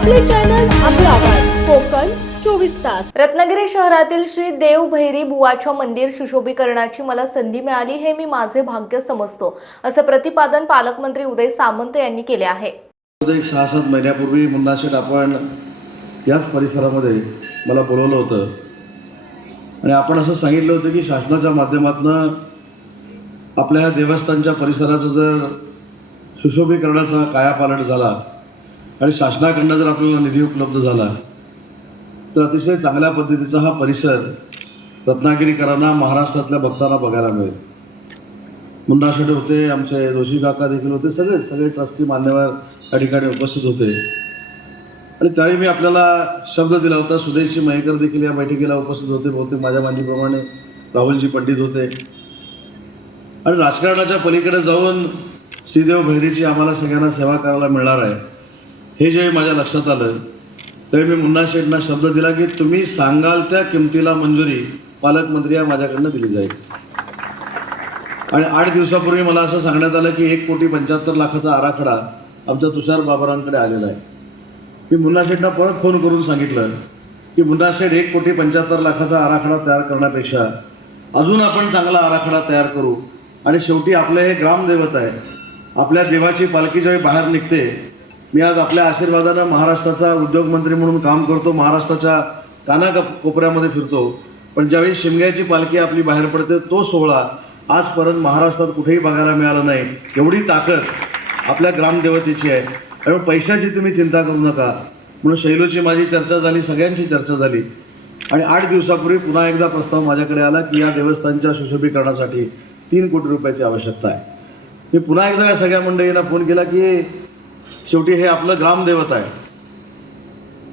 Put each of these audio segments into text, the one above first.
आपले चॅनल आपला आवाज. कोकण चोवीस तास. रत्नागिरी शहरातील श्री देव भैरी बुवाच्या मंदिर सुशोभीकरणाची मला संधी मिळाली हे मी माझे भाग्य समजतो असं प्रतिपादन पालकमंत्री उदय सामंत यांनी केले आहे. एक सहा सात महिन्यापूर्वी मुन्नाशेट आपण याच परिसरामध्ये मला बोलवलं होतं. आणि आपण असं सांगितलं होतं की शासनाच्या माध्यमातून आपल्या देवस्थानच्या परिसराचं जर सुशोभीकरणाचा कायापालट झाला आणि शासनाकडनं जर आपल्याला निधी उपलब्ध झाला तर अतिशय चांगल्या पद्धतीचा हा परिसर रत्नागिरीकरांना महाराष्ट्रातल्या भक्तांना बघायला मिळेल. मुन्ना शेटे होते आमचे जोशी काका देखील होते सगळे सगळे ट्रस्टी मान्यवर त्या ठिकाणी उपस्थित होते. आणि त्यावेळी मी आपल्याला शब्द दिला होता सुदेशजी मयेकर देखील या बैठकीला उपस्थित होते बहुतेक माझ्या मांडीप्रमाणे राहुलजी पंडित होते. आणि राजकारणाच्या पलीकडे जाऊन श्रीदेव भैरीची आम्हाला सगळ्यांना सेवा करायला मिळणार आहे. हे जे माझ्या लक्षात आलं त्यावेळी मी मुन्ना शेठना शब्द दिला की तुम्ही सांगाल त्या किमतीला मंजुरी पालकमंत्री या माझ्याकडनं दिली जाईल. आणि आठ दिवसापूर्वी मला असं सांगण्यात आलं की एक कोटी पंच्याहत्तर लाखाचा आराखडा आमच्या तुषार बाबरांकडे आलेला आहे. मी मुन्ना शेठना परत फोन करून सांगितलं की मुन्ना शेठ एक कोटी पंच्याहत्तर लाखाचा आराखडा तयार करण्यापेक्षा अजून आपण चांगला आराखडा तयार करू. आणि शेवटी आपलं हे ग्रामदैवत आहे. आपल्या देवाची पालखी ज्यावेळी बाहेर निघते मी आज आपल्या आशीर्वादानं महाराष्ट्राचा उद्योगमंत्री म्हणून काम करतो महाराष्ट्राच्या काना कोपऱ्यामध्ये फिरतो. पण ज्यावेळी शिमग्याची पालखी आपली बाहेर पडते तो सोहळा आजपर्यंत महाराष्ट्रात कुठेही बघायला मिळालं नाही. एवढी ताकद आपल्या ग्रामदेवतेची आहे. त्यामुळे पैशाची तुम्ही चिंता करू नका. म्हणून शैलोची माझी चर्चा झाली सगळ्यांची चर्चा झाली. आणि आठ दिवसापूर्वी पुन्हा एकदा प्रस्ताव माझ्याकडे आला की या देवस्थानच्या सुशोभीकरणासाठी तीन कोटी रुपयाची आवश्यकता आहे. मी पुन्हा एकदा या सगळ्या मंडळींना फोन केला की शेवटी हे आपलं ग्रामदैवत आहे.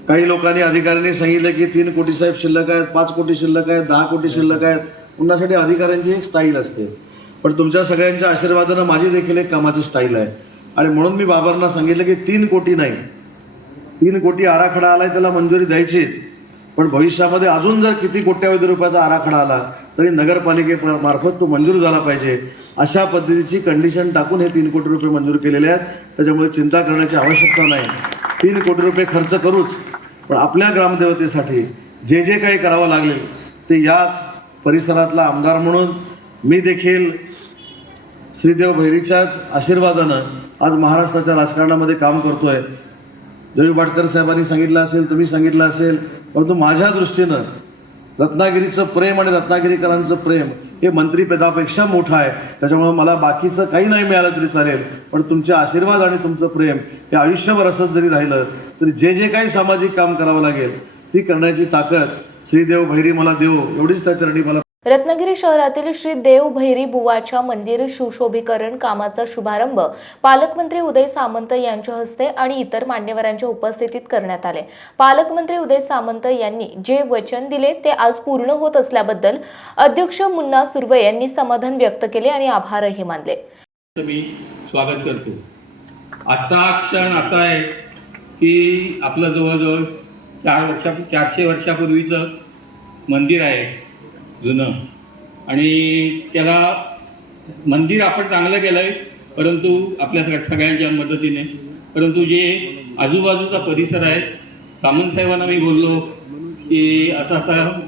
काही लोकांनी अधिकाऱ्यांनी सांगितलं की तीन कोटी साहेब शिल्लक आहेत पाच कोटी शिल्लक आहेत दहा कोटी शिल्लक आहेत. पुन्हासाठी अधिकाऱ्यांची एक स्टाईल असते. पण तुमच्या सगळ्यांच्या आशीर्वादानं माझी देखील एक कामाची स्टाईल आहे. आणि म्हणून मी बाबांना सांगितलं की तीन कोटी नाही. तीन कोटी आराखडा आलाय त्याला मंजुरी द्यायचीच. पण भविष्यामध्ये अजून जर किती कोट्यावधी रुपयाचा आराखडा आला तरी नगरपालिकेमार्फत तो मंजूर झाला पाहिजे. अशा पद्धतीची कंडिशन टाकून हे तीन कोटी रुपये मंजूर केलेले आहेत. त्याच्यामुळे चिंता करण्याची आवश्यकता नाही. तीन कोटी रुपये खर्च करूच. पण आपल्या ग्रामदेवतेसाठी जे जे काही करावं लागले ते याच परिसरातला आमदार म्हणून मी देखील श्रीदेव भैरीच्याच आशीर्वादानं आज महाराष्ट्राच्या राजकारणामध्ये काम करतोय. देवी भाटकर साहेबांनी सांगितलं असेल तुम्ही सांगितलं असेल परंतु माझ्या दृष्टीनं रत्नागिरीचं प्रेम आणि रत्नागिरीकरांचं प्रेम हे मंत्रीपदापेक्षा मोठं आहे. त्याच्यामुळं मला बाकीचं काही नाही मिळालं तरी चालेल. पण तुमचे आशीर्वाद आणि तुमचं प्रेम हे आयुष्यभर असंच जरी राहिलं तरी जे जे काही सामाजिक काम करावं लागेल ती करण्याची ताकद श्रीदेव भैरी मला देऊ. एवढीच त्या चरणी मला रत्नागिरी शहरातील श्री देव भैरी बुवाच्या मंदिर सुशोभीकरण कामाचा शुभारंभ पालकमंत्री उदय सामंत यांच्या हस्ते आणि इतर मान्यवरांच्या उपस्थितीत करण्यात आले. पालकमंत्री उदय सामंत यांनी जे वचन दिले ते आज पूर्ण होत असल्याबद्दल अध्यक्ष मुन्ना सुर्वे यांनी समाधान व्यक्त केले आणि आभारही मानले. तर मी स्वागत करतो. आजचा क्षण असा आहे की आपलं जवळजवळ चार वर्षा चारशे वर्षापूर्वीचं मंदिर आहे. जुनं. आणि त्याला मंदिर आपण चांगलं केलं आहे परंतु आपल्या सगळ्यांच्या मदतीने. परंतु जे आजूबाजूचा परिसर आहे सामंतसाहेबांना मी बोललो की असा असा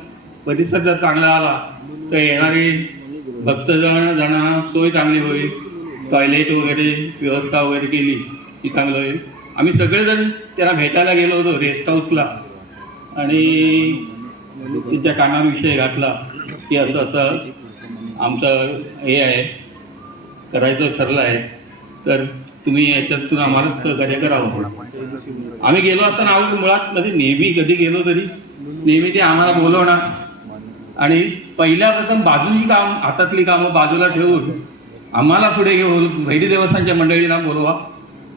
परिसर जर चांगला आला तर येणारे भक्तजण जाणं सोय चांगली होईल. टॉयलेट वगैरे व्यवस्था वगैरे केली की चांगलं होईल. आम्ही सगळेजण त्याला भेटायला गेलो होतो रेस्ट हाऊसला. आणि त्यांच्या कानाविषयी घातला. की असं असं आमचं हे आहे करायचं ठरलं आहे तर तुम्ही याच्यातून आम्हाला सहकार्य करावं आम्ही गेलो असताना आम्ही मुळात म्हणजे नेहमी कधी गेलो तरी नेहमी ते आम्हाला बोलवणार. आणि पहिल्या प्रथम बाजूची काम हातातली कामं बाजूला ठेवून आम्हाला पुढे घेऊन भैरी देवस्थानच्या मंडळींना बोलवा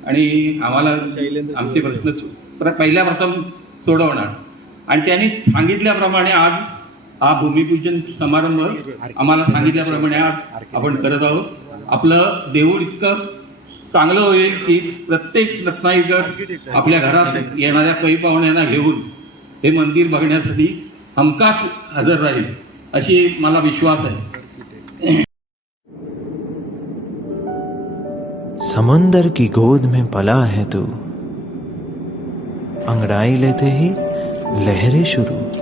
आणि आम्हाला आमचे प्रश्न पहिल्या प्रथम सोडवणार. आणि त्यांनी सांगितल्याप्रमाणे आज हा भूमिपूजन समारंभ आम्हाला सांगितल्याप्रमाणे आज आपण करत आहोत. आपलं देऊळ इतकं चांगलं होईल की प्रत्येक रत्नागिरीकर आपल्या घरात येणाऱ्या पै पाहुण्यांना घेऊन हे मंदिर बघण्यासाठी हमखास हजर राहील अशी मला विश्वास आहे. समंदर की गोद में पला है तू। अंगड़ाई लेते ही लहरें शुरू।